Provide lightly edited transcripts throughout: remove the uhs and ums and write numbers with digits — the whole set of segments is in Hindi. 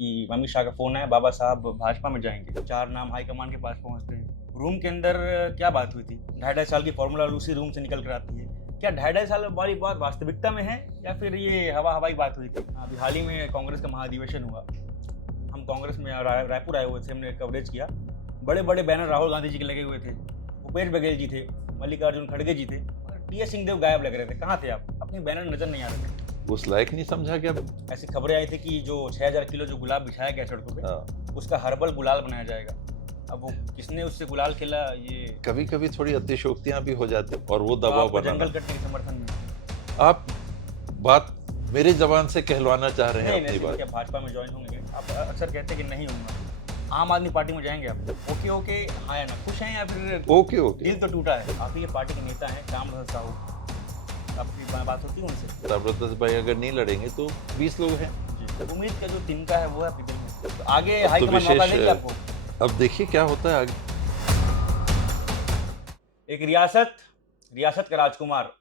कि अमित शाह का फ़ोन आया, बाबा साहब भाजपा में जाएँगे। 4 नाम हाईकमान के पास पहुँचते हैं। रूम के अंदर क्या बात हुई थी? ढाई साल की फ़ॉर्मूला उसी रूम से निकल कर आती है। क्या ढाई साल वाली बात वास्तविकता में है या फिर ये हवा-हवाई बात हुई थी? अभी हाल ही में कांग्रेस का महाधिवेशन हुआ। हम कांग्रेस में रायपुर आए हुए थे, हमने कवरेज किया। बड़े-बड़े बैनर राहुल गांधी जी के लगे हुए थे, भूपेश बघेल जी थे, मल्लिकार्जुन खड़गे जी थे, और टी एस सिंहदेव गायब लग रहे थे। कहाँ थे आप? अपने बैनर नजर नहीं आ रहे थे। उस लायक नहीं समझा क्या? ऐसी खबरें आई थी कि जो 6000 किलो जो गुलाब बिछाया गया सड़कों पे, हाँ, उसका हर्बल गुलाल बनाया जाएगा। अब वो किसने उससे गुलाल खेला, ये कभी कभी थोड़ी अतिशोक्तियां भी हो जाती और वो तो दबाव आपका बनाना। जंगल कटने के समर्थन में। आप बात मेरी जबान से कहलवाना चाह रहे हैं नहीं, अपनी वैसे भी क्या बात। भाजपा में ज्वाइन होंगे? आप अक्सर कहते हैं कि नहीं होऊँगा। आम आदमी पार्टी में जाएँगे आप? ओके, ओके, हाँ या ना? खुश हैं या फिर ओके ओके। दिल तो टूटा है? आप ही के पार्टी के नेता हैं, रामप्रसाद साहू, आपकी बात होती है उनसे? जबरदस्त भाई अगर नहीं लड़ेंगे तो 20 लोग हैं। जी, उम्मीद का जो तिनका है वो है आपके दिल में। तो आगे अब तो हाईकमान मौका विशेष देगी आपको? अब देखिए क्या होता है आगे। एक रियासत का राजकुमार,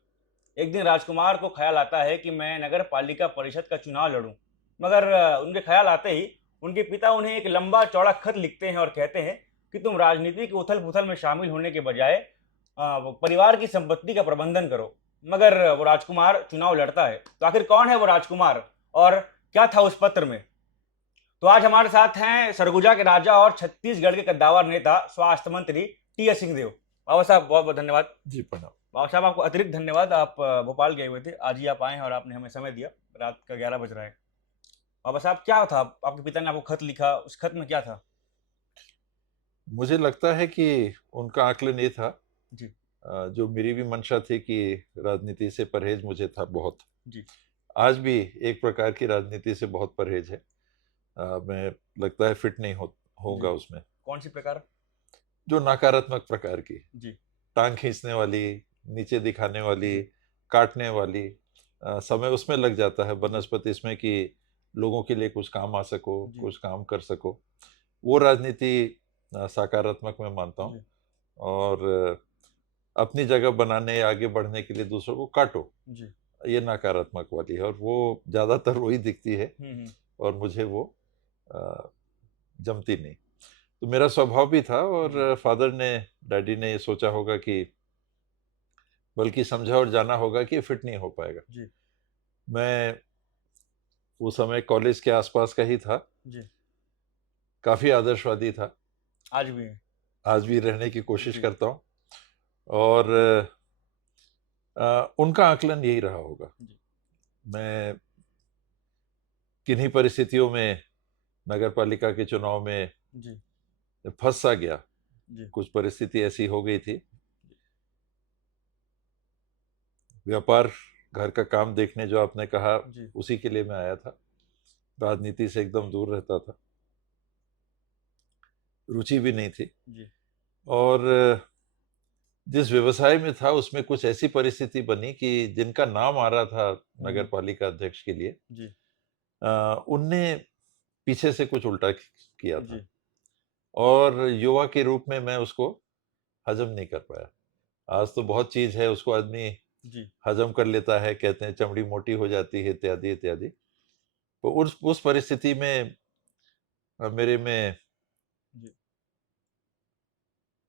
एक दिन राजकुमार को ख्याल आता है कि मैं नगर पालिका परिषद का चुनाव लड़ूं। मगर उनके ख्याल आते ही उनके पिता उन्हें एक लंबा चौड़ा खत लिखते हैं और कहते हैं कि तुम राजनीति की उथल पुथल में शामिल होने के बजाय वो परिवार की संपत्ति का प्रबंधन करो। मगर वो राजकुमार चुनाव लड़ता है। तो आखिर कौन है वो राजकुमार और क्या था उस पत्र में? तो आज हमारे साथ हैं सरगुजा के राजा और छत्तीसगढ़ के कद्दावर नेता स्वास्थ्य मंत्री टी एस सिंहदेव। बाबा साहब बहुत बहुत धन्यवाद। जी प्रणाम। बाबा साहब आपको अतिरिक्त धन्यवाद। आप भोपाल गए हुए थे, आज ही आप आए हैं और आपने हमें समय दिया। रात का 11 बज रहा है। बाबा साहब क्या था, आपके पिता ने आपको खत लिखा, उस खत में क्या था? मुझे लगता है कि उनका आकलन ये था, जी। जो मेरी भी मंशा थी कि राजनीति से परहेज मुझे था बहुत। जी। आज भी एक प्रकार की राजनीति से बहुत परहेज है। मैं लगता है फिट नहीं होऊंगा जी। उसमें। कौन सी प्रकार? जो नकारात्मक प्रकार की, जी। टांग खींचने वाली, नीचे दिखाने वाली, जी। काटने वाली, समय उसमें लग जाता है जी। बनस्पति इसमें कि लोगों के लिए कुछ काम आ सको, जी। कुछ काम कर सको। वो राजनीति सकारात्मक मैं मानता हूँ। जी। और अपनी जगह बनाने, आगे बढ़ने के लिए दूसरों को काटो, जी। ये नकारात्मक वाली है और वो ज़्यादातर वही दिखती है। हम्म। और मुझे वो अ, जमती नहीं। तो मेरा स्वभाव भी था जी। और फादर ने, डैडी ने ये सोचा होगा कि, बल्कि समझा और जाना होगा कि ये फिट नहीं हो पाएगा। जी। मैं उस समय कॉलेज के आसपास का ही था, जी। काफ़ी आदर्शवादी था, आज भी हैं? आज भी रहने की कोशिश जी। करता हूँ। और उनका आकलन यही रहा होगा। जी। मैं किन्हीं परिस्थितियों में नगर पालिका के चुनाव में जी। फंस सा गया। जी। कुछ परिस्थिति ऐसी हो गई थी, व्यापार, घर का काम देखने जो आपने कहा, जी। उसी के लिए मैं आया था। राजनीति से एकदम दूर रहता था, रुचि भी नहीं थी। जी। और जिस व्यवसाय में था उसमें कुछ ऐसी परिस्थिति बनी कि जिनका नाम आ रहा था नगर पालिका अध्यक्ष के लिए, जी। उनने पीछे से कुछ उल्टा किया था जी। और युवा के रूप में मैं उसको हजम नहीं कर पाया। आज तो बहुत चीज है, उसको आदमी जी। हजम कर लेता है, कहते हैं चमड़ी मोटी हो जाती है, इत्यादि इत्यादि। तो उस परिस्थिति में मेरे में जी।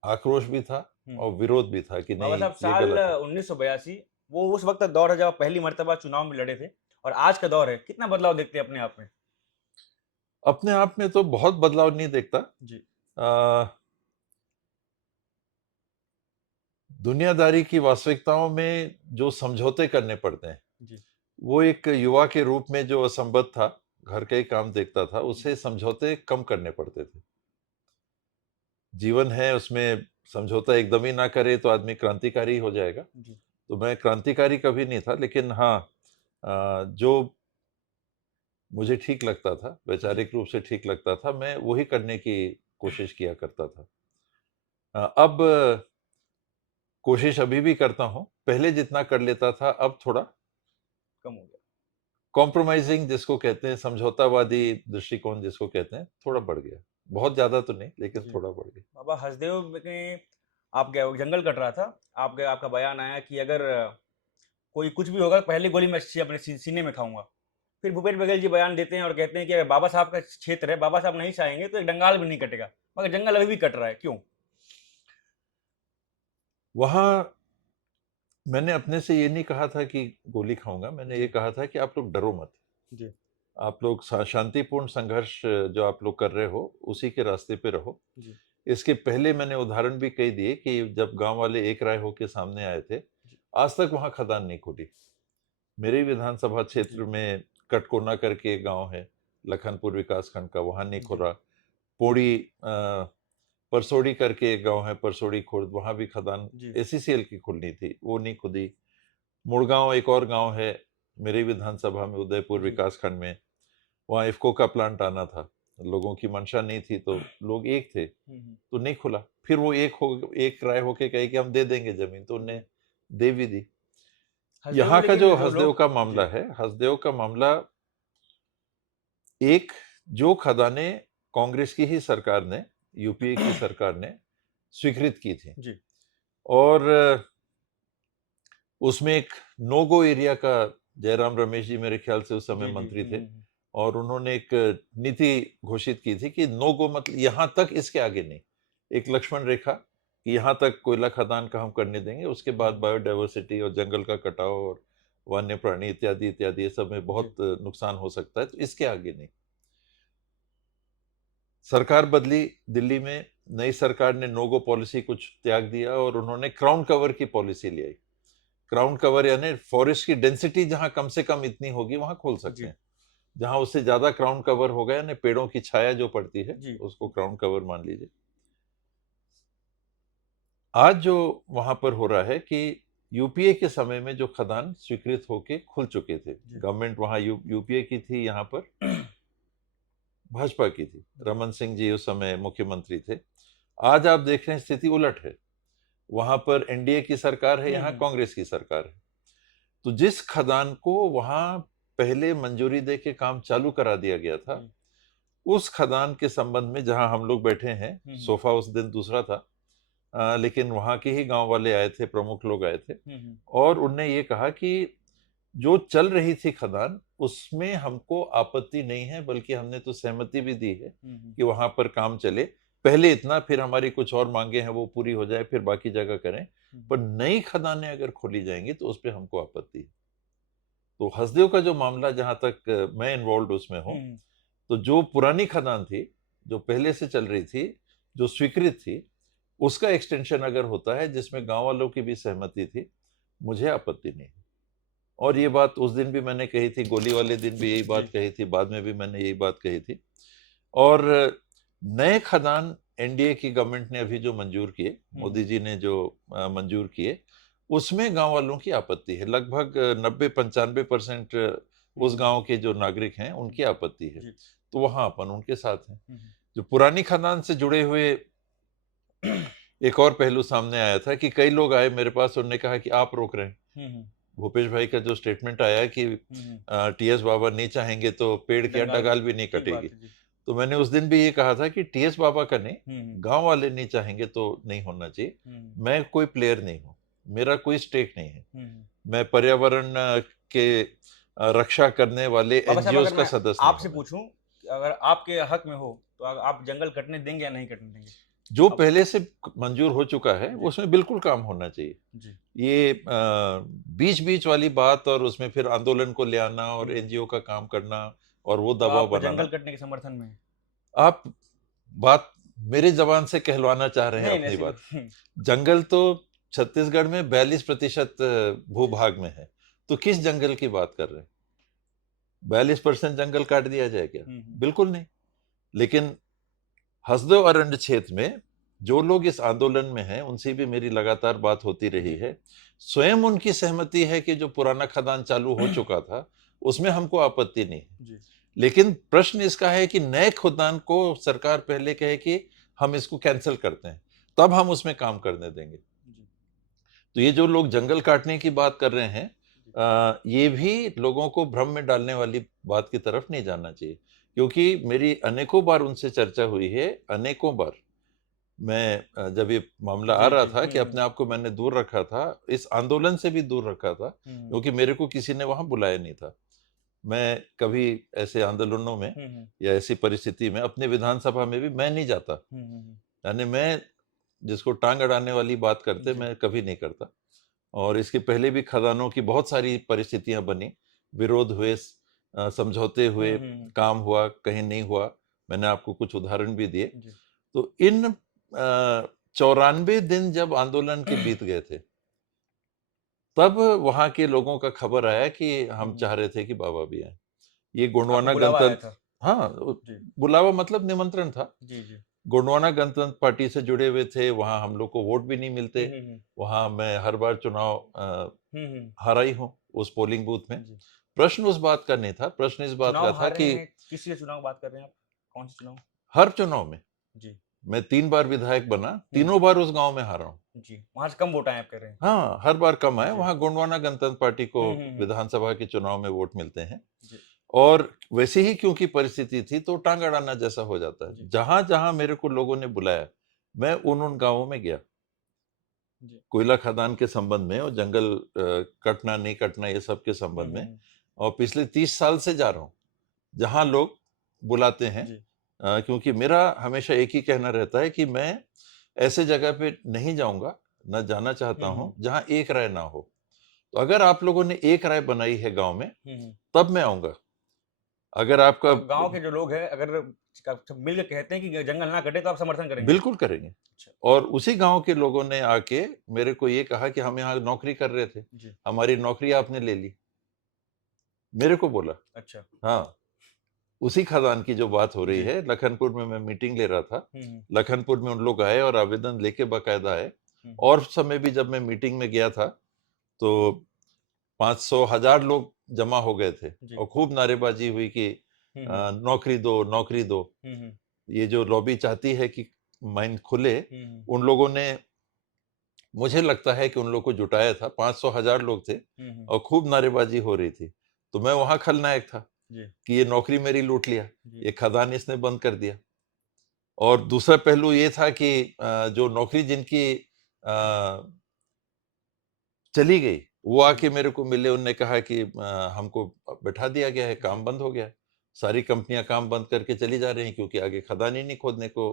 आक्रोश भी था और विरोध भी था कि बाबा नहीं, साहब ये साल गलत है। 1982, वो उस वक्त का दौर है जब आप पहली मर्तबा चुनाव में लड़े थे, और आज का दौर है, कितना बदलाव देखते हैं अपने आप में? अपने आप में तो बहुत बदलाव नहीं देखता। जी। अ, दुनियादारी की वास्तविकताओं में जो समझौते करने पड़ते हैं, जी। वो एक युवा के रूप में जो असंबद्ध था, घर का ही काम देखता था, उसे जी। समझौते कम करने पड़ते थे। जीवन है, उसमें समझौता एकदम ही ना करे तो आदमी क्रांतिकारी हो जाएगा। जी। तो मैं क्रांतिकारी कभी नहीं था, लेकिन हाँ, जो मुझे ठीक लगता था, जी। वैचारिक रूप से ठीक लगता था, मैं वही करने की कोशिश किया करता था। अब कोशिश अभी भी करता हूँ, पहले जितना कर लेता था अब थोड़ा कम हो गया। कॉम्प्रोमाइजिंग जिसको कहते हैं, समझौतावादी दृष्टिकोण जिसको कहते हैं, थोड़ा बढ़ गया। बहुत ज़्यादा तो नहीं, लेकिन जी। थोड़ा बढ़ गया। बाबा हसदेव में आप गए, जंगल कट रहा था, आप गए, आपका बयान आया कि अगर कोई कुछ भी होगा, पहली गोली मैं अपने सीने में खाऊँगा। फिर भूपेश बघेल जी बयान देते हैं और कहते हैं कि अगर बाबा साहब का क्षेत्र है, बाबा साहब नहीं चाहेंगे तो एक डंगाल भी नहीं कटेगा, मगर जंगल अभी भी कट रहा है, क्यों? वहां मैंने अपने से ये नहीं कहा था कि गोली खाऊंगा, मैंने ये जी कहा था कि आप लोग डरो मत। जी आप लोग शांतिपूर्ण संघर्ष जो आप लोग कर रहे हो उसी के रास्ते पे रहो। जी इसके पहले मैंने उदाहरण भी कई दिए कि जब गांव वाले एक राय होके सामने आए थे, जी आज तक वहां खदान नहीं खुली। मेरे विधानसभा जी क्षेत्र में कटकोना करके एक गांव है, लखनपुर विकास खंड का, वहां नहीं जी खुला। पोड़ी परसोड़ी करके एक गांव है, परसोड़ी खुर्द, वहां भी खदान जी एसीसीएल की खुलनी थी, वो नहीं खुदी। मुड़गांव एक और गांव है मेरी विधानसभा में, उदयपुर जी विकास खंड में, वहाँ इफ्को का प्लांट आना था, लोगों की मंशा नहीं थी तो लोग एक थे तो नहीं खुला। फिर वो एक राय होके कहे कि हम दे देंगे जमीन, तो उन्हें दे भी दी। हसदेव में यहाँ का लेकिन जो जो हसदेव लोग का जी मामला है, हसदेव का मामला एक, जो खदानें कांग्रेस की ही सरकार ने, यूपीए की सरकार ने स्वीकृत की थी, जी और उसमें एक नो गो एरिया का, जयराम रमेश जी मेरे ख्याल से उस समय जी जी मंत्री थे, और उन्होंने एक नीति घोषित की थी कि नो गो मतलब यहां तक, इसके आगे नहीं, एक लक्ष्मण रेखा कि यहां तक कोयला खदान का हम करने देंगे, उसके बाद बायोडाइवर्सिटी और जंगल का कटाव और वन्य प्राणी इत्यादि इत्यादि ये सब में बहुत नुकसान हो सकता है, तो इसके आगे नहीं। सरकार बदली दिल्ली में, नई सरकार ने नो गो पॉलिसी कुछ त्याग दिया और उन्होंने क्राउन कवर की पॉलिसी ले आई। क्राउन कवर यानी फॉरेस्ट की डेंसिटी जहां कम से कम इतनी होगी वहां खोल सकते जी हैं, जहां उससे ज्यादा क्राउन कवर हो गया यानी पेड़ों की छाया जो पड़ती है जी उसको क्राउन कवर मान लीजिए। आज जो वहां पर हो रहा है कि यूपीए के समय में जो खदान स्वीकृत होके खुल चुके थे, जी गवर्नमेंट वहां यूपीए की थी, यहाँ पर भाजपा की थी, रमन सिंह जी उस समय मुख्यमंत्री थे। आज आप देख रहे हैं स्थिति उलट है, वहां पर एनडीए की सरकार है, यहाँ कांग्रेस की सरकार है। तो जिस खदान को वहां पहले मंजूरी दे के काम चालू करा दिया गया था, उस खदान के संबंध में जहां हम लोग बैठे हैं, सोफा उस दिन दूसरा था, लेकिन वहां के ही गांव वाले आए थे, प्रमुख लोग आए थे, और उनने ये कहा कि जो चल रही थी खदान उसमें हमको आपत्ति नहीं है, बल्कि हमने तो सहमति भी दी है कि वहां पर काम चले, पहले इतना, फिर हमारी कुछ और मांगे हैं वो पूरी हो जाए, फिर बाकी जगह करें, पर नई खदानें अगर खोली जाएंगी तो उस पर हमको आपत्ति है। तो हसदेव का जो मामला, जहां तक मैं इन्वॉल्व उसमें हूं, तो जो पुरानी खदान थी, जो पहले से चल रही थी, जो स्वीकृत थी, उसका एक्सटेंशन अगर होता है जिसमें गांव वालों की भी सहमति थी, मुझे आपत्ति नहीं। और ये बात उस दिन भी मैंने कही थी, गोली वाले दिन भी यही बात कही थी, बाद में भी मैंने यही बात कही थी। और नए खदान एनडीए की गवर्नमेंट ने अभी जो मंजूर किए, मोदी जी ने जो मंजूर किए, उसमें गांव वालों की आपत्ति है। लगभग 90-95% उस गांव के जो नागरिक हैं उनकी आपत्ति है, तो वहां अपन उनके साथ हैं। जो पुरानी खदान से जुड़े हुए एक और पहलू सामने आया था कि कई लोग आए मेरे पास, उन्होंने कहा कि आप रोक रहे हैं। भूपेश भाई का जो स्टेटमेंट आया कि टीएस बाबा नहीं चाहेंगे तो पेड़ की डगाल भी नहीं कटेगी, तो मैंने उस दिन भी ये कहा था कि टीएस बाबा का नहीं, गांव वाले नहीं चाहेंगे तो नहीं होना चाहिए। मैं कोई प्लेयर नहीं हूं, मेरा कोई स्टेक नहीं है, मैं पर्यावरण के रक्षा करने वाले एनजीओ का सदस्य आपसे पूछूं, अगर आपके हक में हो तो आप जंगल कटने देंगे या नहीं कटने देंगे? जो पहले से मंजूर हो चुका है उसमें बिल्कुल काम होना चाहिए। ये बीच बीच वाली बात और उसमें फिर आंदोलन को ले आना और एनजीओ का काम करना और वो दबाव बनाना, जंगल कटने के समर्थन में आप बात मेरे जबान से कहलवाना चाह रहे हैं अपनी बात। जंगल तो छत्तीसगढ़ में 42% भूभाग में है, तो किस जंगल की बात कर रहे हैं? 42% जंगल काट दिया जाए क्या? बिल्कुल नहीं। लेकिन हसदेव अरण्य क्षेत्र में जो लोग इस आंदोलन में हैं उनसे भी मेरी लगातार बात होती रही है, स्वयं उनकी सहमति है कि जो पुराना खदान चालू हो चुका था उसमें हमको आपत्ति नहीं। लेकिन प्रश्न इसका है कि नए खदान को सरकार पहले कहे कि हम इसको कैंसिल करते हैं, तब हम उसमें काम करने देंगे। तो ये जो लोग जंगल काटने की बात कर रहे हैं, ये भी लोगों को भ्रम में डालने वाली बात की तरफ नहीं जाना चाहिए, क्योंकि मेरी अनेकों बार उनसे चर्चा हुई है, अनेकों बार। मैं जब ये मामला आ रहा था कि अपने आप को मैंने दूर रखा था, इस आंदोलन से भी दूर रखा था, क्योंकि मेरे को किसी ने वहां बुलाया नहीं था। मैं कभी ऐसे आंदोलनों में या ऐसी परिस्थिति में अपने विधानसभा में भी मैं नहीं जाता। यानी मैं जिसको टांग अड़ाने वाली बात करते जी। मैं कभी नहीं करता। और इसके पहले भी खदानों की बहुत सारी परिस्थितियां बनी, विरोध हुए, समझौते हुए, काम हुआ, कहीं नहीं हुआ। मैंने आपको कुछ उदाहरण भी दिए। जी। तो इन 94 दिन जब आंदोलन के बीत गए थे, तब वहां के लोगों का खबर आया कि हम चाह रहे थे कि बाबा भी आए। ये आपको गोंडवाना बुलावा आया गणतंत्र, था? हाँ, जी। बुलावा मतलब निमंत्रण था। जी, जी। गोंडवाना गणतंत्र पार्टी से जुड़े हुए थे, वहां हम लोग को वोट भी नहीं मिलते। वहां मैं हर बार चुनाव हारा ही हूँ उस पोलिंग बूथ में। जी। प्रश्न उस बात का नहीं था, प्रश्न इस बात चुनाव का था हार रहे कि हैं, किस चीज़ का चुनाव बात कर रहे हैं आप? कौन से चुनाव? हर चुनाव में जी। मैं 3 बार विधायक बना, तीनों बार उस गांव में हारा हूँ। जी, वहाँ से कम वोट आए आप कह रहे हैं? हाँ, हर बार कम आए। जी। वहां गोंडवाना गणतंत्र पार्टी को हुँ। विधानसभा के चुनाव में वोट मिलते हैं। जी। और वैसे ही क्योंकि परिस्थिति थी तो टांग अड़ाना जैसा हो जाता है। जी। जहां जहां मेरे को लोगों ने बुलाया, मैं उन गांवों में गया। जी। कोयला खदान के संबंध में और जंगल कटना नहीं कटना ये सब के संबंध में। और पिछले 30 साल से जा रहा हूँ जहां लोग बुलाते हैं। जी। क्योंकि मेरा हमेशा एक ही कहना रहता है कि मैं ऐसे जगह पे नहीं जाऊंगा, न जाना चाहता हूं जहां एक राय ना हो। तो अगर आप लोगों ने एक राय बनाई है गांव में, तब मैं आऊंगा। अगर आपका और गाँव के जो लोग हैं अगर मिल के कहते हैं कि जंगल ना कटे तो आप समर्थन करेंगे? बिल्कुल करेंगे। अच्छा। और उसी गांव के लोगों ने आके मेरे को ये कहा कि हम यहाँ नौकरी कर रहे थे, जी। हमारी नौकरी आपने ले ली, मेरे को बोला। अच्छा। हाँ, उसी खदान की जो बात हो रही जी। है, लखनपुर में मैं मीटिंग ले रहा था। हुँ। लखनपुर में उन लोग आए और आवेदन लेके बाकायदा आए। और उस समय भी जब मैं मीटिंग में गया था तो 500 हजार लोग जमा हो गए थे जी। और खूब नारेबाजी हुई कि नौकरी दो, नौकरी दो। ये जो लॉबी चाहती है कि माइन खुले, उन लोगों ने, मुझे लगता है कि उन लोगों को जुटाया था। 500 हजार लोग थे और खूब नारेबाजी हो रही थी। तो मैं वहां खलनायक था जी। कि ये नौकरी मेरी लूट लिया, जी। ये खदान इसने बंद कर दिया। और दूसरा पहलू ये था कि जो नौकरी जिनकी चली गई, वो आके मेरे को मिले। उनने कहा कि हमको बैठा दिया गया है, काम बंद हो गया। सारी कंपनियां काम बंद करके चली जा रही हैं क्योंकि आगे खदान ही नहीं खोदने को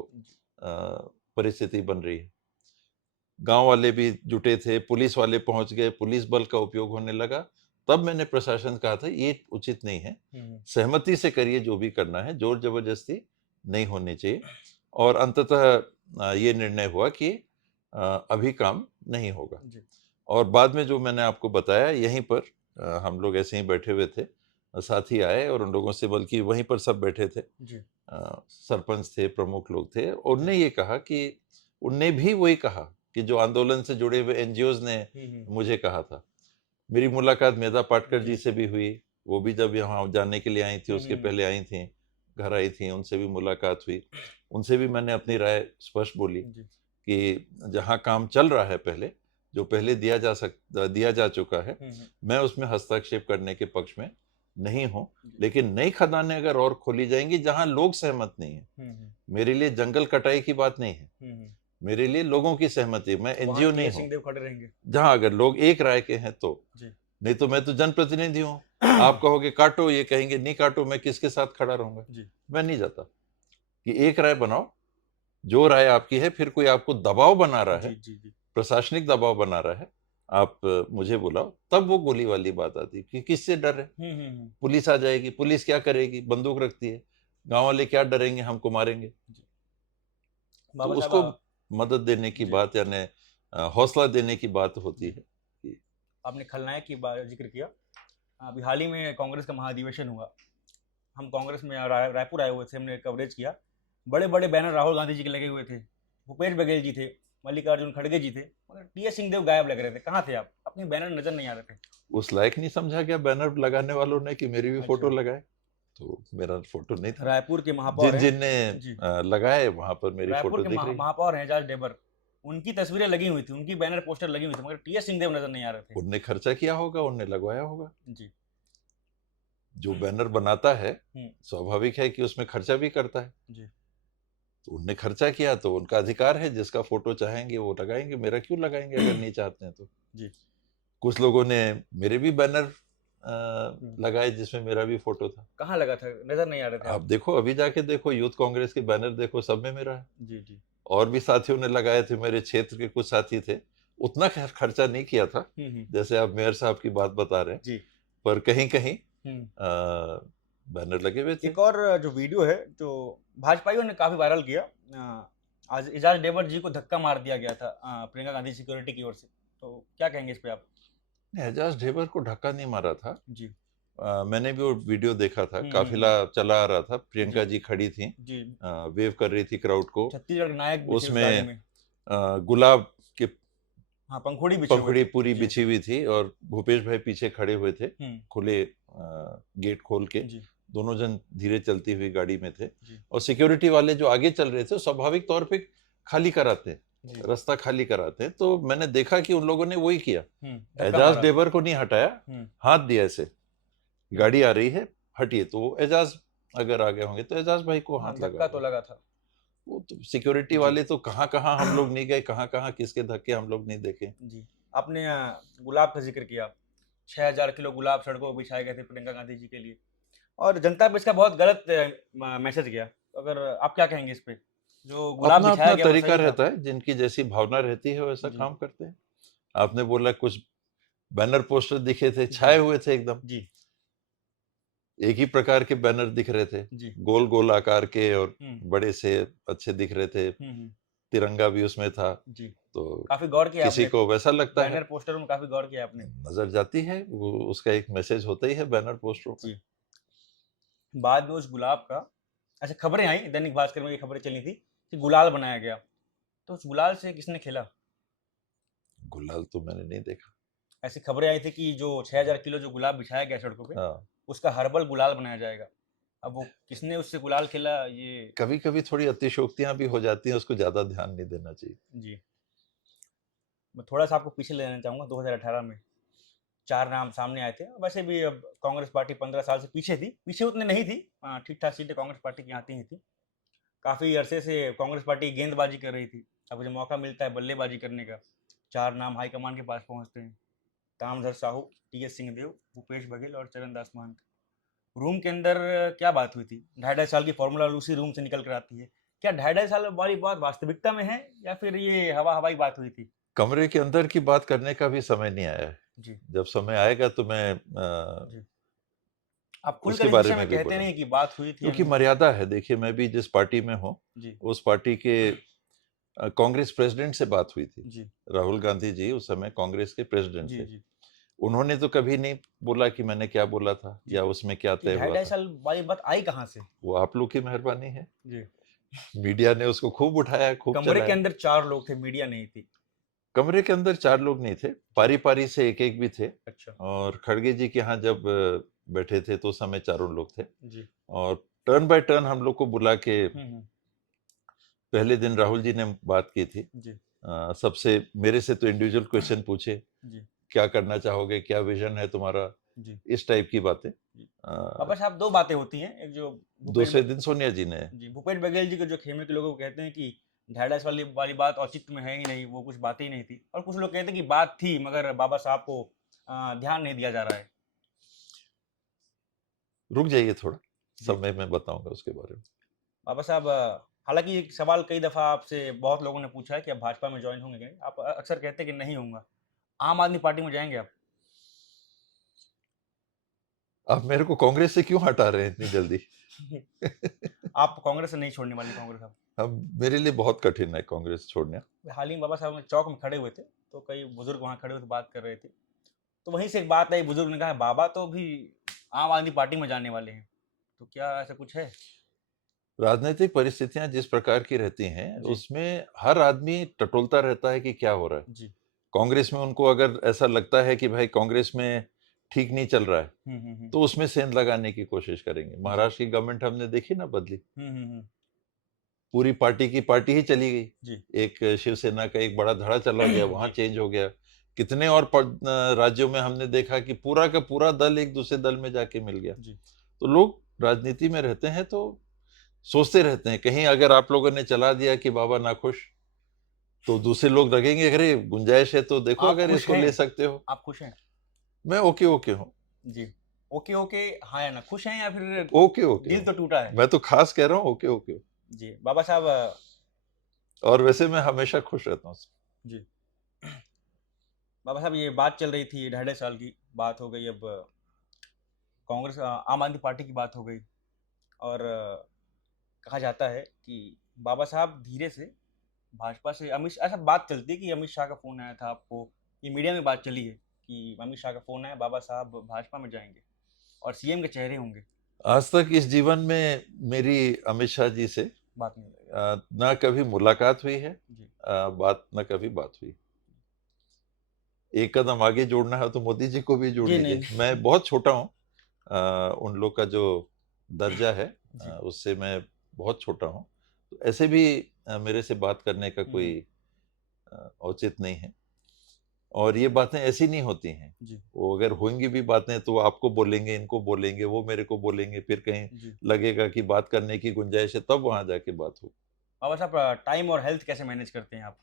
परिस्थिति बन रही है। गांव वाले भी जुटे थे, पुलिस वाले पहुंच गए, पुलिस बल का उपयोग होने लगा। तब मैंने प्रशासन कहा था ये उचित नहीं है, सहमति से करिए जो भी करना है, जोर जबरदस्ती नहीं होनी चाहिए। और अंततः ये निर्णय हुआ कि अभी काम नहीं होगा। और बाद में जो मैंने आपको बताया, यहीं पर हम लोग ऐसे ही बैठे हुए थे, साथी आए और उन लोगों से, बल्कि वहीं पर सब बैठे थे, सरपंच थे, प्रमुख लोग थे। उनने ये कहा कि उनने भी वही कहा कि जो आंदोलन से जुड़े हुए एनजीओज ने मुझे कहा था। मेरी मुलाकात मेधा पाटकर जी से भी हुई। वो भी जब यहाँ जाने के लिए आई थी, उसके पहले आई थी, घर आई थी, उनसे भी मुलाकात हुई। उनसे भी मैंने अपनी राय स्पष्ट बोली कि जहाँ काम चल रहा है, पहले जो पहले दिया जा चुका है, मैं उसमें हस्तक्षेप करने के पक्ष में नहीं हूं। लेकिन नई खदानें अगर और खोली जाएंगी जहां लोग सहमत नहीं है, मेरे लिए जंगल कटाई की बात नहीं है, मेरे लिए लोगों की सहमति, मैं एनजीओ नहीं हूं। सिंहदेव खड़े रहेंगे जहां अगर लोग एक राय के हैं तो, नहीं तो मैं तो जनप्रतिनिधि हूं। आप कहोगे काटो, ये कहेंगे नहीं काटो, मैं किसके साथ खड़ा रहूंगा? मैं नहीं जाता। कि एक राय बनाओ, जो राय आपकी है। फिर कोई आपको दबाव बना रहा है, प्रशासनिक दबाव बना रहा है, आप मुझे बुलाओ, तब वो गोली वाली बात आती है कि किससे डर है? पुलिस आ जाएगी, पुलिस क्या करेगी? बंदूक रखती है। गांव वाले क्या डरेंगे, हमको मारेंगे? तो उसको मदद देने की बात, यानी हौसला देने की बात होती है। आपने खलनायक की बात जिक्र किया। अभी हाल ही में कांग्रेस का महाधिवेशन हुआ। हम कांग्रेस में रायपुर आए हुए थे, हमने कवरेज किया। बड़े बड़े बैनर राहुल गांधी जी के लगे हुए थे, भूपेश बघेल जी थे, मल्लिकार्जुन खड़गे जी थे, मगर टीएस सिंहदेव गायब लग रहे थे। कहाँ थे आप? अपने बैनर नजर नहीं आ रहे थे। उस लायक नहीं समझा गया बैनर लगाने वालों ने कि मेरी भी फोटो लगाए, तो मेरा फोटो नहीं था। रायपुर के महापौर जिनने लगाए वहां पर मेरी फोटो दिख रही। महापौर हैं एजाज ढेबर, उनकी तस्वीरें लगी हुई थी, उनकी बैनर पोस्टर लगी हुई थी, मगर टीएस सिंहदेव नजर नहीं आ रहे थे। उनने खर्चा किया होगा, उनने लगवाया होगा। जी। जो बैनर बनाता है, स्वाभाविक है कि उसमें खर्चा भी करता है। जी। तो उनने खर्चा किया तो उनका अधिकार है, जिसका फोटो चाहेंगे वो लगाएंगे। मेरा क्यों लगाएंगे अगर नहीं चाहते हैं तो? जी। कुछ लोगों ने मेरे भी बैनर लगाए जिसमें मेरा भी फोटो था। कहाँ लगा था, नजर नहीं आ रहे थे आप देखो, अभी जाके देखो, यूथ कांग्रेस के बैनर देखो, सब में मेरा है। जी जी। और भी साथियों ने लगाए थे, मेरे क्षेत्र के कुछ साथी थे। उतना खर्चा नहीं किया था जैसे आप मेयर साहब की बात बता रहे हैं जी। पर कहीं कहीं हम्म। बैनर लगे हुए थे। एक और जो वीडियो है जो भाजपाइयों ने काफी वायरल किया, आज एजाज डेवर जी को धक्का मार दिया गया था प्रियंका गांधी सिक्योरिटी की ओर से, तो क्या कहेंगे इस पे आप? एजाज ढेबर को धक्का नहीं मारा था। जी मैंने भी वो वीडियो देखा था, हम्म, काफिला चला आ रहा था, प्रियंका जी जी खड़ी थी, जी। वेव कर रही थी क्राउड को। छत्तीसगढ़ के नायक भी थे उस उसमें गाड़ी में। गुलाब के हाँ, पंखुड़ी बिछे हुए पंखुड़ी थे पूरी जी। बिछी हुई थी और भूपेश भाई पीछे खड़े हुए थे, खुले गेट खोल के। जी दोनों जन धीरे चलती हुई गाड़ी में थे जी और सिक्योरिटी वाले जो आगे चल रहे थे स्वाभाविक तौर पे खाली कराते हैं, जी। रास्ता खाली कराते हैं। तो मैंने देखा कि उन लोगों ने वही किया, धक्का एजाज मारा। डेबर को नहीं हटाया, हाथ दिया ऐसे, गाड़ी आ रही है हटिए, तो एजाज अगर आगे होंगे तो एजाज भाई को हाँ, हाथ धक्का तो लगा। लगा था वो तो सिक्योरिटी जी वाले तो कहाँ कहाँ हम लोग नहीं गए, कहाँ कहाँ किसके धक्के हम लोग नहीं देखे। जी। आपने गुलाब का जिक्र किया, 6,000 किलो गुलाब सड़कों पर बिछाए गए थे प्रियंका गांधी जी के लिए, और जनता पे इसका बहुत गलत मैसेज गया। तो अगर आप क्या कहेंगे इस पे, जो गुलाब अपना बिछाया अपना गया वो तरीका सही था? रहता है, जिनकी जैसी भावना रहती है वैसा जी काम करते हैं। आपने बोला कुछ बैनर पोस्टर दिखे थे, जी छाए हुए थे एकदम, जी एक ही प्रकार के बैनर दिख रहे थे, जी। गोल गोल आकार के और हम्म बड़े से अच्छे दिख रहे थे, हम्म। तिरंगा भी उसमें था। जी, तो काफी गौर किया किसी आपने, को वैसा लगता है, बैनर पोस्टर में काफी गौर किया आपने। नजर जाती है, वो उसका एक मैसेज होता ही है बैनर पोस्टरों का। जी। बाद में उस गुलाब का, अच्छा, खबरें आई दैनिक भास्कर में, ये खबरें चली थी कि गुलाल बनाया गया, तो उस गुलाल से किसने खेला? गुलाल तो मैंने नहीं देखा। ऐसी खबरें आई थी कि जो 6,000 किलो जो गुलाब बिछाया गया सड़कों पे, हाँ, उसका हर्बल गुलाल बनाया जाएगा। अब वो किसने उससे गुलाल खेला, ये कभी कभी थोड़ी अतिशोक्तियां भी हो जाती हैं, उसको ज्यादा ध्यान नहीं देना चाहिए। जी। मैं थोड़ा सा आपको पीछे ले जाना चाहूँगा, 2018 में 4 नाम सामने आए थे। वैसे भी अब कांग्रेस पार्टी 15 साल से पीछे थी, पीछे उतने नहीं थी, ठीक ठाक सीटें कांग्रेस पार्टी की आती ही थी। काफ़ी अरसे से कांग्रेस पार्टी गेंदबाजी कर रही थी, अब जो मौका मिलता है बल्लेबाजी करने का, 4 नाम हाईकमान के पास पहुँचते हैं, ताम्रध्वज साहू, टी.एस. सिंहदेव, भूपेश बघेल और चरणदास महंत। रूम के अंदर क्या बात हुई थी? ढाई ढाई साल की फॉर्मूला उसी रूम से निकल कर आती है। क्या ढाई ढाई साल वाली बात वास्तविकता में है, या फिर ये हवा हवाई बात हुई थी? कमरे के अंदर की बात करने का भी समय नहीं आया है। जी जब समय आएगा तो मैं जी। आप खुलकर उसके इस बारे विषय में में भी कहते बोलूँ, नहीं कि बात हुई थी या क्योंकि नहीं? मर्यादा है। देखिए, मैं भी जिस पार्टी में हूँ जी उस पार्टी के कांग्रेस प्रेसिडेंट से बात हुई थी। जी राहुल गांधी जी उस समय कांग्रेस के प्रेसिडेंट जी थे। जी उन्होंने तो कभी नहीं बोला कि मैंने क्या बोला था जी। या उसमें क्या ये तय ढाई हुआ ढाई था। साल वाली बात आई कहाँ से? वो आप लोग की मेहरबानी है, जी। मीडिया ने उसको खूब उठाया, खूब कमरे के चलाया। अंदर 4 लोग थे, मीडिया नहीं थी। कमरे के अंदर 4 लोग नहीं थे, पारी पारी से एक एक भी थे। अच्छा। और खड़गे जी के यहाँ जब बैठे थे तो उस समय चारों लोग थे। जी और टर्न बाय टर्न हम लोग को बुला के, हम्म। पहले दिन राहुल जी ने बात की थी, जी सबसे मेरे से तो इंडिविजुअल क्वेश्चन पूछे, जी क्या करना चाहोगे, क्या विजन है तुम्हारा, जी इस टाइप की बातें। जी। अब साहब 2 बातें होती हैं, एक जो दूसरे दिन सोनिया जी ने, जी, भूपेश बघेल जी को, जो खेमे के लोगों को कहते हैं कि ढाई ढाई वाली बात औचित्य में है ही नहीं, वो कुछ बातें ही नहीं थी, और कुछ लोग कहते हैं कि बात थी मगर बाबा साहब को ध्यान नहीं दिया जा रहा है। रुक जाइए थोड़ा, जी समय में बताऊंगा उसके बारे में। बाबा साहब, हालांकि एक सवाल कई दफ़ा आपसे बहुत लोगों ने पूछा है कि आप भाजपा में ज्वाइन होंगे कि नहीं, आप अक्सर कहते हैं कि नहीं होऊंगा। आम आदमी पार्टी में जाएंगे आप? आप मेरे को कांग्रेस से क्यों हटा रहे हैं इतनी जल्दी? आप कांग्रेस से नहीं छोड़ने वाली कांग्रेस आप? अब मेरे लिए बहुत कठिन है कांग्रेस छोड़ना। हाल ही में बाबा साहब चौक में खड़े हुए थे, तो कई बुजुर्ग वहाँ खड़े हुए थे, बात कर रहे थे, तो वहीं से एक बात आई, बुजुर्ग ने कहा बाबा तो भी आम आदमी पार्टी में जाने वाले हैं, तो क्या ऐसा कुछ है? राजनीतिक परिस्थितियां जिस प्रकार की रहती हैं जी उसमें हर आदमी टटोलता रहता है कि क्या हो रहा है। जी कांग्रेस में उनको अगर ऐसा लगता है कि भाई कांग्रेस में ठीक नहीं चल रहा है हम्म। तो उसमें सेंध लगाने की कोशिश करेंगे। जी महाराष्ट्र की गवर्नमेंट हमने देखी ना बदली, हम्म। पूरी पार्टी की पार्टी ही चली गई। जी एक शिवसेना का एक बड़ा धड़ा चला गया, वहां जी चेंज हो गया। कितने और राज्यों में हमने देखा कि पूरा का पूरा दल एक दूसरे दल में जाके मिल गया। जी तो लोग राजनीति में रहते हैं तो सोचते रहते हैं, कहीं अगर आप लोगों ने चला दिया कि बाबा नाखुश, तो दूसरे लोग लगेंगे अरे गुंजाइश है तो देखो आप अगर खुश इसको हैं? ले सकते हो। आप खुश हैं? मैं ओके ओके हूँ। जी ओके ओके हाँ या ना, खुश हैं या फिर ओके ओके, दिल तो टूटा है? मैं तो खास कह रहा हूँ ओके ओके। जी बाबा साहब और वैसे मैं हमेशा खुश रहता हूँ। जी बाबा साहब, ये बात चल रही थी 2.5 साल की बात हो गई, अब कांग्रेस आम आदमी पार्टी की बात हो गई, और कहा जाता है कि बाबा साहब धीरे से भाजपा से अमित ऐसा बात चलती है कि अमित शाह का फोन आया था आपको, ये मीडिया में बात चली है कि अमित शाह का फोन आया, बाबा साहब भाजपा में जाएंगे और सीएम के चेहरे होंगे। आज तक इस जीवन में मेरी अमित शाह जी से बात नहीं लगी। ना कभी मुलाकात हुई है, जी बात ना कभी बात हुई। एक कदम आगे जोड़ना है तो मोदी जी को भी जोड़ जी नहीं लीजिए। मैं बहुत छोटा हूँ, उन लोग का जो दर्जा है जी उससे मैं बहुत छोटा हूँ, तो ऐसे भी मेरे से बात करने का कोई औचित नहीं है। और ये बातें ऐसी नहीं होती हैं, जी वो अगर होंगी भी बातें तो आपको बोलेंगे, इनको बोलेंगे, वो मेरे को बोलेंगे, फिर कहीं जी लगेगा कि बात करने की गुंजाइश है, तब वहां जाके बात हो। बाबा साहब टाइम और हेल्थ कैसे मैनेज करते हैं आप?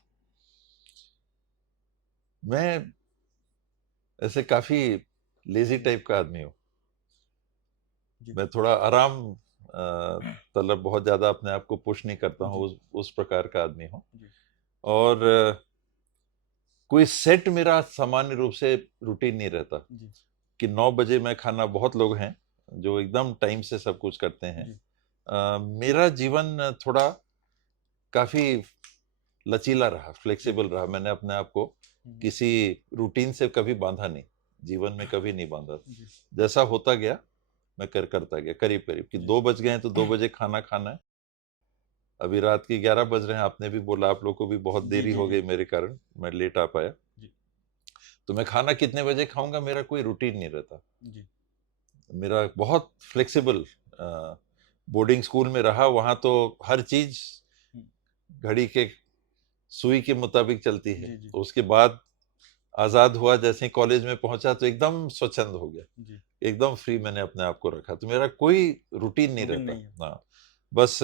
मैं ऐसे काफी लेजी जी टाइप का आदमी हूँ। जी मैं थोड़ा आराम तलब बहुत ज्यादा अपने आप को पुश नहीं करता हूँ, जी उस प्रकार का आदमी हूँ। जी और कोई सेट मेरा सामान्य रूप से रूटीन नहीं रहता जी कि 9 बजे मैं खाना, बहुत लोग हैं जो एकदम टाइम से सब कुछ करते हैं। जी मेरा जीवन थोड़ा काफी लचीला रहा, जी फ्लेक्सिबल रहा। मैंने अपने आप को हम्म, किसी रूटीन से कभी बांधा नहीं, जीवन में कभी नहीं बांधा। जी जैसा होता गया मैं करता गया, करीब करीब कि जी 2 बज गए हैं तो 2 बजे खाना खाना है। अभी रात के 11 बज रहे हैं, आपने भी बोला आप लोग को भी बहुत जी देरी जी हो जी गई मेरे कारण, मैं लेट आ पाया। जी तो मैं खाना कितने बजे खाऊंगा मेरा कोई रूटीन नहीं रहता। जी मेरा बहुत फ्लेक्सिबल, बोर्डिंग स्कूल में रहा, वहां तो हर चीज हम्म, घड़ी के सुई के मुताबिक चलती है। जी जी तो उसके बाद आजाद हुआ, जैसे ही कॉलेज में पहुंचा तो एकदम स्वच्छंद हो गया, जी एकदम फ्री मैंने अपने आप को रखा। तो मेरा कोई रूटीन नहीं रूटीन रहता नहीं है। ना। बस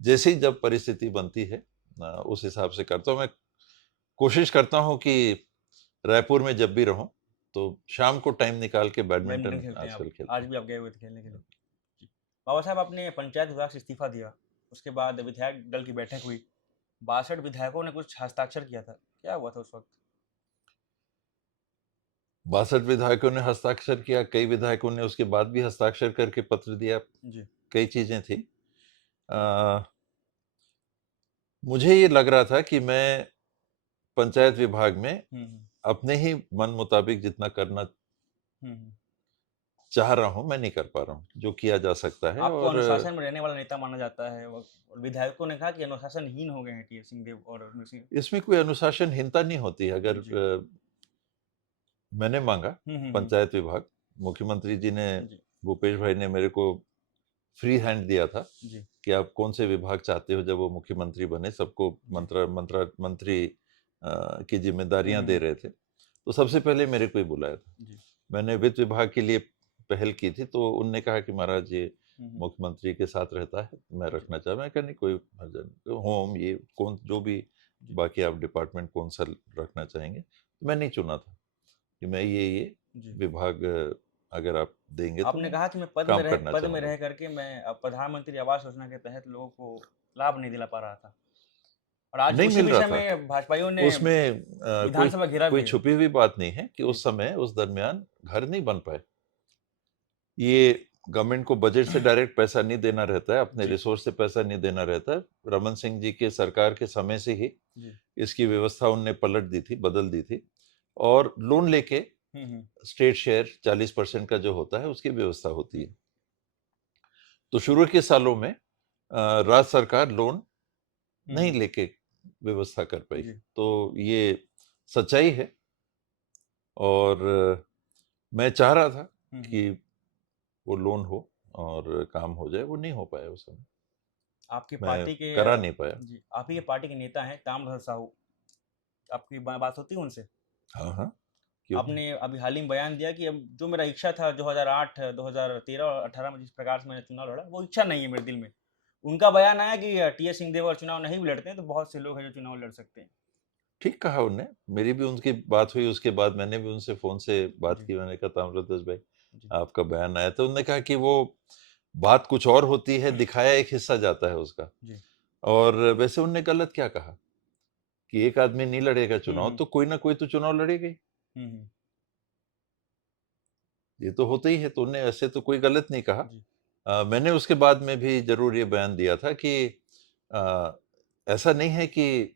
जैसे ही जब परिस्थिति बनती है ना, उस हिसाब से करता हूँ। मैं कोशिश करता हूँ कि रायपुर में जब भी रहूं तो शाम को टाइम निकाल के बैडमिंटन बैडमिंटन खेलते हैं आप? आजकल खेलता आज हूँ। भी आप गए हुए थे खेलने के लिए? जी बाबा साहब, आपने पंचायत विभाग से इस्तीफा दिया, उसके बाद विधायक दल की बैठक हुई, 62 विधायकों ने कुछ हस्ताक्षर किया था, क्या हुआ था उस वक्त? 62 विधायकों ने हस्ताक्षर किया, कई विधायकों ने उसके बाद भी हस्ताक्षर करके पत्र दिया, जी कई चीजें थी। मुझे ये लग रहा था कि मैं पंचायत विभाग में हम्म अपने ही मन मुताबिक जितना करना हम्म चाह रहा हूं, मैं नहीं कर पा रहा हूं जो किया जा सकता है। आपको और अनुशासन में रहने वाला नेता माना जाता है, और विधायकों ने कहा कि अनुशासनहीन हो गए हैं टी एस सिंहदेव और अरुण सिंह। इसमें कोई अनुशासनहीनता नहीं होती है। अगर जी मैंने मांगा हम्म पंचायत विभाग, मुख्यमंत्री जी ने, जी भूपेश भाई ने मेरे को फ्री हैंड दिया था जी कि आप कौन से विभाग चाहते हो। जब वो मुख्यमंत्री बने, सबको जी मंत्री की जिम्मेदारियां दे हम्म रहे थे, तो सबसे पहले मेरे को ही बुलाया था। जी मैंने वित्त विभाग के लिए पहल की थी, तो उनने कहा कि महाराज ये हम्म मुख्यमंत्री के साथ रहता है, मैं जी रखना चाह, मैं कहा नहीं कोई हर्ज नहीं। तो होम ये कौन जो भी जी बाकी आप डिपार्टमेंट कौन सा रखना चाहेंगे, तो मैंने नहीं चुना था कि मैं ये जी विभाग अगर आप देंगे तो आपने मैं कहा कि मैं काम करना पद में चाहूंगा। रह करके मैं प्रधानमंत्री आवास योजना के तहत लोगों को लाभ नहीं दिला पा रहा था, और आज नहीं उसी मिल रहा विषय था में भाजपाइयों ने उसमें, कोई विधानसभा घेरा कोई भी है। छुपी हुई बात नहीं है कि जी उस समय उस दरमियान घर नहीं बन पाए। ये गवर्नमेंट को बजट से डायरेक्ट पैसा नहीं देना रहता है, अपने जी रिसोर्स से पैसा नहीं देना रहता है। रमन सिंह जी के सरकार के समय से ही जी इसकी व्यवस्था उनने पलट दी थी, बदल दी थी। और लोन लेके हम्म स्टेट शेयर 40% का जो होता है उसकी व्यवस्था होती हम्म है। तो शुरू के सालों में राज्य सरकार लोन नहीं हम्म लेके व्यवस्था कर पाई। जी तो ये सच्चाई है। और मैं चाह रहा था हम्म कि वो लोन हो और काम हो जाए, वो नहीं हो पाया उस समय, आपकी मैं पार्टी के करा नहीं पाया। जी आप ही के पार्टी के नेता हैं ताम्रध्वज साहू, आपकी बात होती है उनसे? हाँ हाँ, क्यों नहीं। आपने अभी हाल ही में बयान दिया कि अब जो मेरा इच्छा था 2008 2013 और 18 में जिस प्रकार से मैंने चुनाव लड़ा, वो इच्छा नहीं है मेरे दिल में। उनका बयान आया कि टी एस सिंहदेव अगर चुनाव नहीं भी लड़ते हैं तो बहुत से लोग हैं जो चुनाव लड़ सकते हैं। ठीक कहा उनने, मेरी भी उनकी बात हुई, उसके बाद मैंने भी उनसे फोन से बात जी की। मैंने कहा ताम्रध्वज भाई आपका बयान आया तो उन्होंने कहा कि वो बात कुछ और होती है, दिखाया एक हिस्सा जाता है उसका। जी। और वैसे उन्होंने गलत क्या कहा कि एक आदमी नहीं लड़ेगा चुनाव, तो कोई ना कोई तो चुनाव लड़ेगा ही, ये तो होता ही है। तो उन्होंने ऐसे तो कोई गलत नहीं कहा। जी। मैंने उसके बाद में भी जरूर ये बयान दिया था कि आ, ऐसा नहीं है कि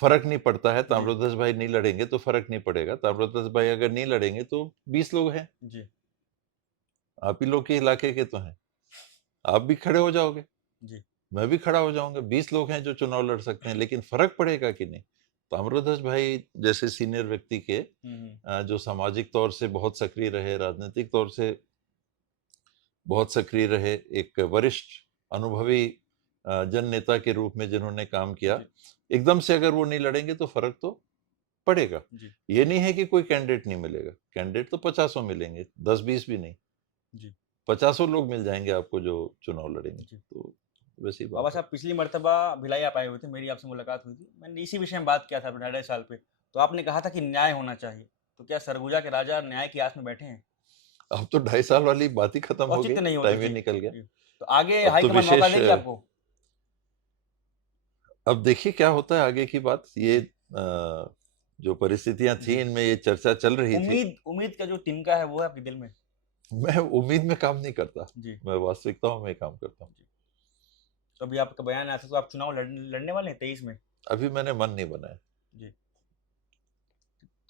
फर्क नहीं पड़ता है, ताम्रध्वज भाई नहीं लड़ेंगे तो फर्क नहीं पड़ेगा। ताम्रध्वज भाई अगर नहीं लड़ेंगे तो 20 लोग हैं जी। आप ही लोग के इलाके के तो हैं, आप भी खड़े हो जाओगे, जी। मैं भी खड़ा हो जाऊंगा। 20 लोग हैं जो चुनाव लड़ सकते हैं, लेकिन फर्क पड़ेगा कि नहीं। ताम्रध्वज भाई जैसे सीनियर व्यक्ति के जो सामाजिक तौर से बहुत सक्रिय रहे, राजनीतिक तौर से बहुत सक्रिय रहे, एक वरिष्ठ अनुभवी जन नेता के रूप में जिन्होंने काम किया, एकदम से अगर वो नहीं लड़ेंगे तो फर्क तो पड़ेगा। ये नहीं है कि कोई कैंडिडेट नहीं मिलेगा, कैंडिडेट तो 50 मिलेंगे, 10-20 भी नहीं, 50 लोग मिल जाएंगे आपको जो चुनाव लड़ेंगे। तो वैसी बाबा बात है। साहब पिछली मर्तबा भिलाई आप आए हुए थे, मेरी आपसे मुलाकात हुई थी, मैंने इसी विषय में बात किया था 2.5 साल पे। तो आपने कहा था कि न्याय होना चाहिए। तो क्या सरगुजा के राजा न्याय की आस में बैठे हैं? अब तो 2.5 साल वाली बात ही खत्म हो गई, औचित्य नहीं होती टाइम ही जी। निकल गया। जी। तो आगे अब तो हाईकमान मौका विशेष देगी आपको? अब देखिए क्या होता है आगे की बात। ये जी। जो परिस्थितियां थी जी। इनमें ये चर्चा चल रही थी। उम्मीद का जो तिनका है वो है आपके दिल में? मैं उम्मीद में काम नहीं करता, जी। मैं वास्तविकताओं में काम करता हूँ। तो अभी आपका बयान आया था, तो आप चुनाव लड़ने वाले हैं 23 में? अभी मैंने मन नहीं बनाया। जी।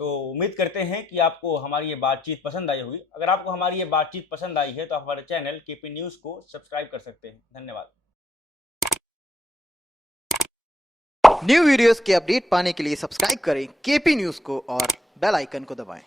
तो उम्मीद करते हैं कि आपको हमारी ये बातचीत पसंद आई होगी। अगर आपको हमारी ये बातचीत पसंद आई है तो आप हमारे चैनल केपी न्यूज़ को सब्सक्राइब कर सकते हैं। धन्यवाद। न्यू वीडियोस के अपडेट पाने के लिए सब्सक्राइब करें केपी न्यूज़ को और बेल आइकन को दबाएं।